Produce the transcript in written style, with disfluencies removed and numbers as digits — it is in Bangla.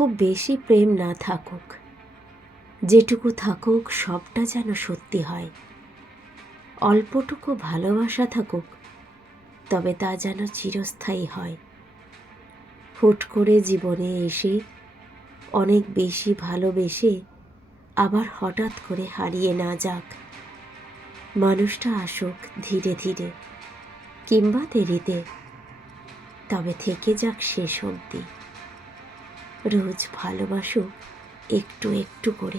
খুব বেশি প্রেম না থাকুক, যেটুকু থাকুক সবটা যেন সত্যি হয়। অল্পটুকু ভালোবাসা থাকুক, তবে তা যেন চিরস্থায়ী হয়। হুট করে জীবনে এসে অনেক বেশি ভালোবেসে আবার হঠাৎ করে হারিয়ে না যাক। মানুষটা আসুক ধীরে ধীরে কিংবা দেরিতে, তবে থেকে যাক শেষ অবধি। রোজ ভালোবাসুক একটু একটু করে।